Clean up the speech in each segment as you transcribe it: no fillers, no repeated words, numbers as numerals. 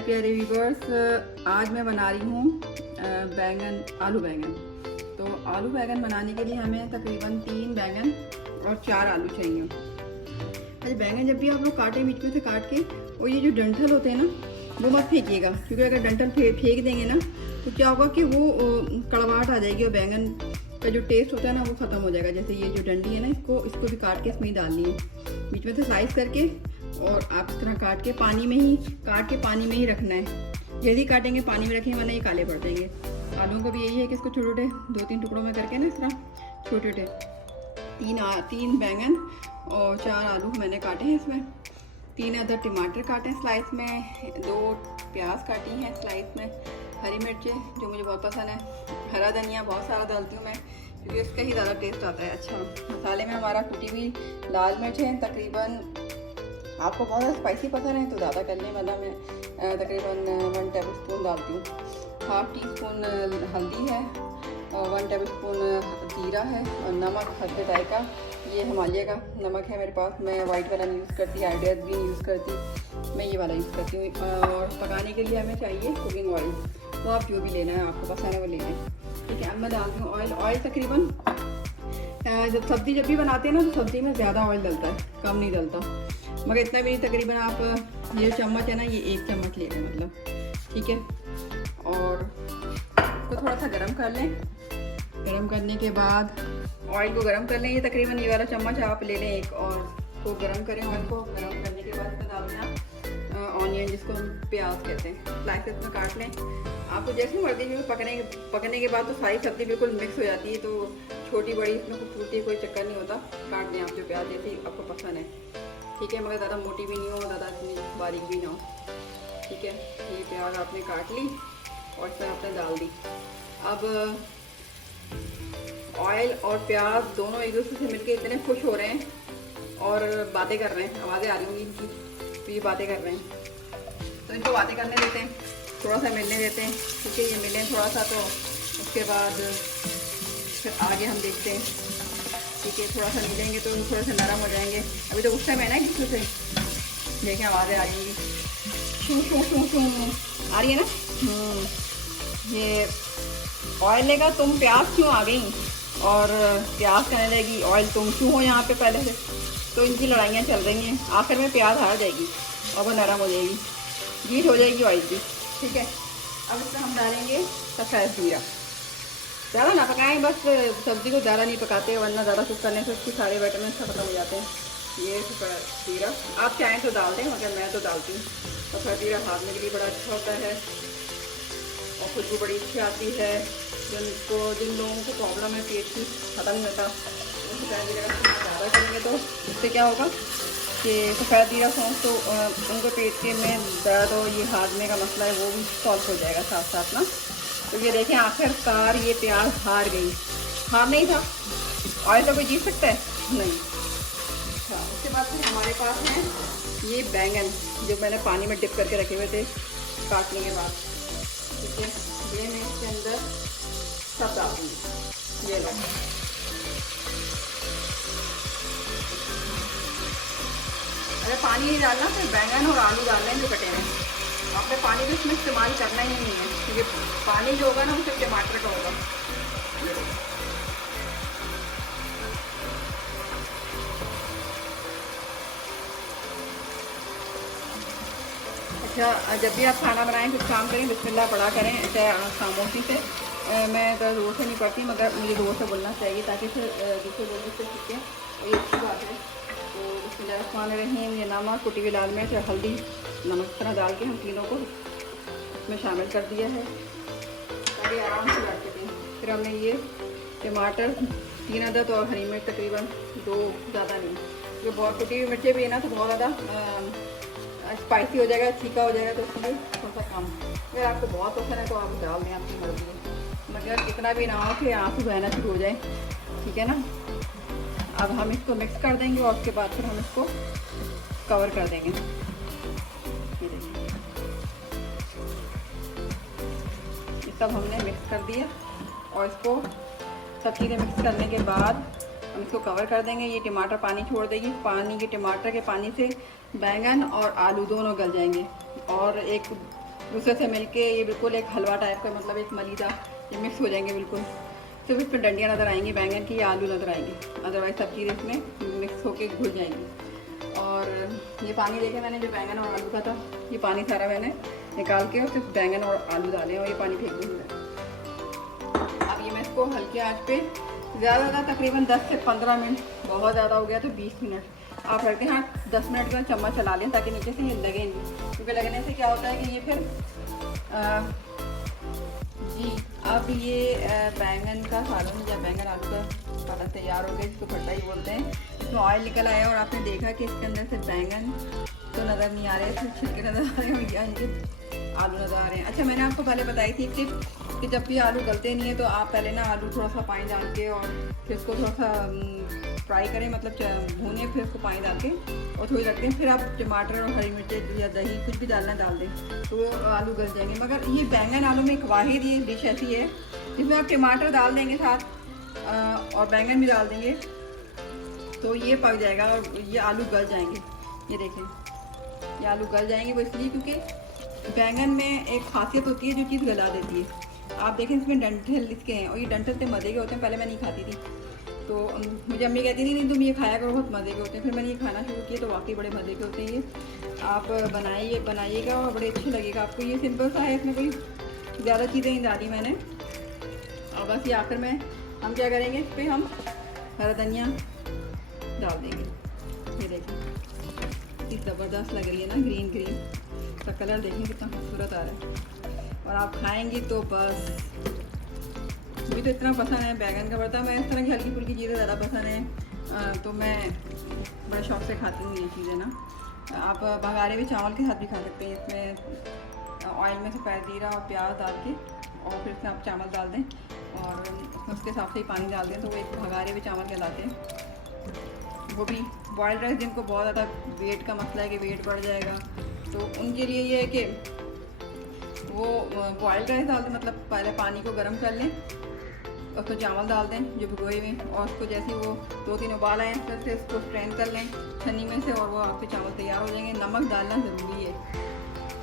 प्यारे व्यूवर्स, आज मैं बना रही हूँ आलू बैंगन। तो आलू बैंगन बनाने के लिए हमें तकरीबन 3 बैंगन और 4 आलू चाहिए। अच्छा, बैंगन जब भी आप लोग काटें बीच में से काट के, और ये जो डंठल होते हैं ना वो मत फेंकिएगा, क्योंकि अगर डंठल फेंक देंगे ना तो क्या होगा कि वो कड़वाहट आ जाएगी और बैंगन का जो टेस्ट होता है ना वो ख़त्म हो जाएगा। जैसे ये जो डंडी है ना इसको भी काट के इसमें ही डालनी है, बीच में से स्लाइस करके, और आप इस तरह काट के पानी में ही रखना है। जल्दी काटेंगे पानी में रखेंगे वरना ये काले पड़ जाएंगे। आलूओं का भी यही है कि इसको छोटे छोटे 2-3 टुकड़ों में करके ना इस तरह छोटे छोटे 3 बैंगन और 4 आलू मैंने काटे हैं। इसमें 3 अदर टमाटर काटे हैं स्लाइस में, 2 प्याज काटी हैं स्लाइस में, हरी मिर्चें जो मुझे बहुत पसंद है, हरा धनिया बहुत सारा डालती हूँ मैं क्योंकि उसका ही ज़्यादा टेस्ट आता है। अच्छा, मसाले में हमारा कुटी हुई लाल मिर्च है, तकरीबन आपको बहुत ज़्यादा स्पाइसी पसंद है तो ज़्यादा कर लें, वरना मैं तकरीबन 1 टेबल स्पून डालती हूँ। 1/2 टीस्पून हल्दी है और 1 टेबल स्पून जीरा है, और नमक हल्के जायका, ये हिमालय का नमक है मेरे पास। मैं वाइट वाला नहीं यूज़ करती, आइडिया ग्रीन यूज़ करती, मैं ये वाला यूज़ करती हूँ। और पकाने के लिए हमें चाहिए कुकिंग ऑयल, तो आप जो भी लेना है आपको पसंद है वो ले लें। ठीक है, अब मैं डालती हूँ ऑयल तकरीबन जब भी बनाते हैं ना तो सब्ज़ी में ज़्यादा ऑयल डलता है, कम नहीं डलता, मगर इतना भी नहीं। तकरीबन आप ये चम्मच है ना, ये 1 चम्मच ले लें मतलब, ठीक है। और इसको थोड़ा सा गरम कर लें। गरम करने के बाद ऑयल को गरम कर लें, ये तकरीबन ये वाला चम्मच आप ले लें एक, और को गरम करें। ऑयल को गरम करने के बाद इसमें डाल दें ऑनियन, जिसको हम प्याज कहते हैं, स्लाइसेस में काट लें। आपको जैसी मर्जी में पकने के बाद तो सारी सब्ज़ी बिल्कुल मिक्स हो जाती है, तो छोटी बड़ी इसमें खूबसूरती कोई चक्कर नहीं होता। काट दें आप जो प्याज जैसी आपको पसंद है, ठीक है, मगर ज़्यादा मोटी भी नहीं हो, ज़्यादा इतनी बारीक भी ना हो, ठीक है। ये प्याज आपने काट ली और इसमें आपने डाल दी। अब ऑयल और प्याज दोनों एक दूसरे से मिलके इतने खुश हो रहे हैं और बातें कर रहे हैं, आवाज़ें आ रही होंगी इनकी, तो ये बातें कर रहे हैं, तो इनको बातें करने देते हैं, थोड़ा सा मिलने देते हैं, ठीक है। ये मिलें थोड़ा सा, तो उसके बाद फिर आगे हम देखते हैं, ठीक है। थोड़ा सा मिलेंगे तो थोड़ा सा नरम हो जाएंगे। अभी तो गुस्सा में है ना एक दूसरे से, देखें आवाज़ें आ रही है, शू शू शू शू आ रही है ना। ये ऑयल लेगा तुम प्याज क्यों आ गई, और प्याज कहने लगी ऑयल तुम क्यों हो यहाँ पे पहले से। तो इनकी लड़ाइयाँ चल रही हैं, आखिर में प्याज हार जाएगी और वो नरम हो जाएगी, हीट हो जाएगी ऑयल की, ठीक है। अब इसमें हम डालेंगे सफ़ेद जीरा। ज़्यादा ना पकाएं, बस सब्ज़ी को ज़्यादा नहीं पकाते, वरना ज़्यादा कुक करने से उसके सारे विटामिन ख़त्म हो जाते हैं। ये सफ़ेद जीरा आप चाहें तो डाल दें, मगर मैं तो डालती हूँ। सफ़ेद जीरा खाने के लिए बड़ा अच्छा होता है और खुशबू बड़ी अच्छी आती है। जिन लोगों को प्रॉब्लम है पेट की, ख़त्म नहीं होता, सफ़ेद जीरा का ज़्यादा करेंगे तो इससे क्या होगा कि सफ़ेद जीरा सौंफ तो उनको पेट के में दर्द और ये हाजमे का मसला है वो भी सॉल्व हो जाएगा साथ साथ ना। तो ये देखें आखिरकार ये प्याज हार गई, हार नहीं था, ऑयल तो कोई जीत सकता है नहीं। अच्छा, उसके बाद फिर हमारे पास हैं ये बैंगन जो मैंने पानी में डिप करके रखे हुए थे काटने के बाद, ठीक है। ये मैं इसके अंदर सब डाल दूँगी, ये लो। अगर पानी नहीं डालना फिर बैंगन और आलू डालना है जो कटे हैं, आपने पानी भी इसमें इस्तेमाल करना ही नहीं है, क्योंकि पानी जो होगा ना वो सिर्फ टमाटर का होगा। अच्छा, जब भी आप खाना बनाएं कुछ काम करें बिस्मिल्लाह पढ़ा करें, चाहे खामोशी से। मैं तो ज़ोर से नहीं पढ़ती, मगर मुझे ज़ोर से बोलना चाहिए ताकि फिर दूसरे लोग से सीखें, और ये अच्छी बात है। तो बिस्मिल्लाहिर्रहमानिर्रहीम, ये नमक, कुटी हुई लाल मिर्च और हल्दी, नमक तरह डाल के हम तीनों को इसमें शामिल कर दिया है ताकि आराम से लग सकें। फिर हमने ये टमाटर 3 अदद और हरी मिर्च तकरीबन 2, ज़्यादा नहीं, जो बहुत कुटी हुई मिर्चें भी है ना तो बहुत ज़्यादा स्पाइसी हो जाएगा, तीखा हो जाएगा, तो इसलिए थोड़ा सा कम। अगर आपको बहुत पसंद है तो आप डाल दें, आपकी मर्ज़ी है, मगर इतना भी ना हो कि आंसू बहना शुरू हो जाए, ठीक है ना। अब हम इसको मिक्स कर देंगे और उसके बाद फिर हम इसको कवर कर देंगे। ये सब हमने मिक्स कर दिया और इसको सब चीज़ें मिक्स करने के बाद हम इसको कवर कर देंगे। ये टमाटर पानी छोड़ देगी, पानी के टमाटर के पानी से बैंगन और आलू दोनों गल जाएंगे और एक दूसरे से मिलके ये बिल्कुल एक हलवा टाइप का, मतलब एक मलीदा, ये मिक्स हो जाएंगे बिल्कुल। सिर्फ इसमें डंडियाँ नज़र आएंगी बैंगन की या आलू नज़र आएंगे, अदरवाइज सब चीज़ें इसमें मिक्स होके घुल जाएंगी। और ये पानी देखे मैंने जो बैंगन और आलू का था, ये पानी सारा मैंने निकाल के और सिर्फ बैंगन और आलू डाले और ये पानी फेंक दूँगा। अब ये मैं इसको हल्के आँच पे ज़्यादा तकरीबन 10 से 15 मिनट, बहुत ज़्यादा हो गया तो 20 मिनट आप रखते हैं। हाँ, 10 मिनट का चम्मच चला लें ताकि नीचे से ये लगे नहीं, क्योंकि लगने से क्या होता है कि ये फिर जी। अब ये बैंगन का सालन या बैंगन आलू का सालन तैयार हो गया, इसको खट्टा ही बोलते हैं। इसमें ऑयल निकल आया और आपने देखा कि इसके अंदर से बैंगन तो नज़र नहीं आ रहे, सिर्फ छिलके नज़र आ रहे हैं या इनके आलू नज़र आ रहे हैं। अच्छा, मैंने आपको पहले बताई थी कि जब भी आलू गलते नहीं है तो आप पहले ना आलू थोड़ा सा पानी डाल के और फिर उसको थोड़ा सा फ्राई करें, मतलब भूने, फिर उसको पानी डाल के और थोड़ी रखते हैं। फिर आप टमाटर और हरी मिर्च या दही कुछ भी डालना डाल दें तो आलू गल जाएंगे। मगर ये बैंगन आलू में एक वाहिद ये डिश ऐसी है जिसमें आप टमाटर डाल देंगे साथ और बैंगन भी डाल देंगे तो ये पक जाएगा और ये आलू गल जाएंगे। ये देखें, ये आलू गल जाएंगे वो इसलिए क्योंकि बैंगन में एक खासियत होती है जो चीज़ गला देती है। आप देखें इसमें डंठल इसके हैं और ये डंठल से मज़े के होते हैं। पहले मैं नहीं खाती थी तो मुझे अम्मी कहती नहीं तुम ये खाया करो, बहुत मज़े के होते हैं। फिर मैंने ये खाना शुरू किया तो वाकई बड़े मज़े के होते हैं ये। आप बनाइएगा और बड़े अच्छे लगेगा आपको। ये सिंपल सा है, इसमें कोई ज़्यादा चीज़ें नहीं डाली मैंने। और बस ये आखिर में हम क्या करेंगे, इस पर हम हरा धनिया डाल देंगे। ये देखिए कितनी ज़बरदस्त लग रही है ना, ग्रीन ग्रीन का कलर देखें कितना खूबसूरत आ रहा है। और आप खाएंगी तो बस, मुझे तो इतना पसंद है बैंगन का भरता। मैं इस तरह की हल्की फुल्की चीज़ें ज़्यादा पसंद है तो मैं बड़े शौक से खाती हूँ ये चीज़ें ना। आप बघारे भी चावल के साथ भी खा सकते हैं। इसमें ऑयल में सफ़ेद जीरा और प्याज डाल के और फिर इसमें आप चावल डाल दें और उसके हिसाब से ही पानी डाल दें तो वो एक बघारे भी चावल कहलाते हैं। वो भी बॉयल्ड राइस, जिनको बहुत ज़्यादा वेट का मसला है कि वेट बढ़ जाएगा तो उनके लिए ये है कि वो बॉयल्ड राइस डाल दें, मतलब पहले पानी को गर्म कर लें, उसको चावल डाल दें जो भिगोए हुए, और उसको जैसे वो 2-3 उबाल आए फिर से उसको स्ट्रेन कर लें छन्नी में से और वो आपके चावल तैयार हो जाएंगे। नमक डालना ज़रूरी है,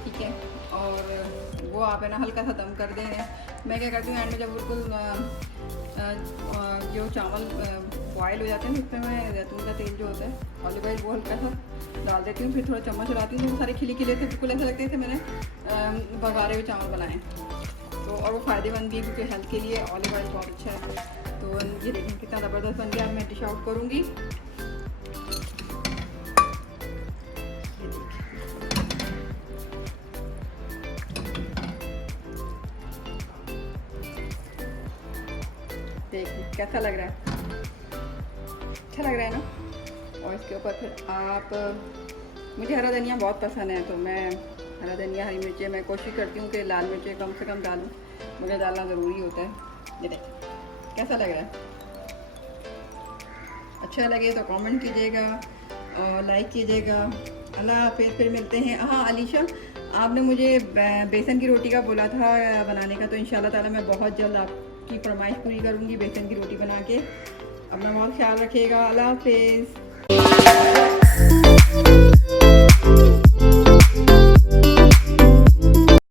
ठीक है। और वो आप है ना हल्का सा दम कर दें। मैं क्या करती हूँ एंड में जब बिल्कुल जो चावल बॉयल हो जाते हैं तो उसमें मैं जैतून का तेल जो होता है ऑलिव ऑयल वो हल्का सा डाल देती हूँ, फिर थोड़ा चम्मच चलाती हूँ तो वो सारे खिले खिले से बिल्कुल ऐसा लगता है जैसे मैंने बघारे हुए चावल बनाए। तो और वो फ़ायदेमंद भी है क्योंकि हेल्थ के लिए ऑलिव ऑयल बहुत अच्छा है। तो ये देखें कितना ज़बरदस्त बन गया। अब मैं डिश आउट करूँगी। देखिए कैसा लग रहा है, अच्छा लग रहा है ना। और इसके ऊपर फिर आप, मुझे हरा धनिया बहुत पसंद है तो मैं हरा धनिया हरी मिर्चें मैं कोशिश करती हूँ कि लाल मिर्चें कम से कम डालूँ, मुझे डालना ज़रूरी होता है। ये देखिए कैसा लग रहा है, अच्छा लगे तो कमेंट कीजिएगा और लाइक कीजिएगा। अल्लाह हाफ़िज़, फिर मिलते हैं। हाँ अलीशा, आपने मुझे बेसन की रोटी का बोला था बनाने का, तो इंशाल्लाह ताला मैं बहुत जल्द आपकी फरमाइश पूरी करूँगी बेसन की रोटी बना के। अपना बहुत ख्याल रखिएगा। अल्लाह हाफ़िज़।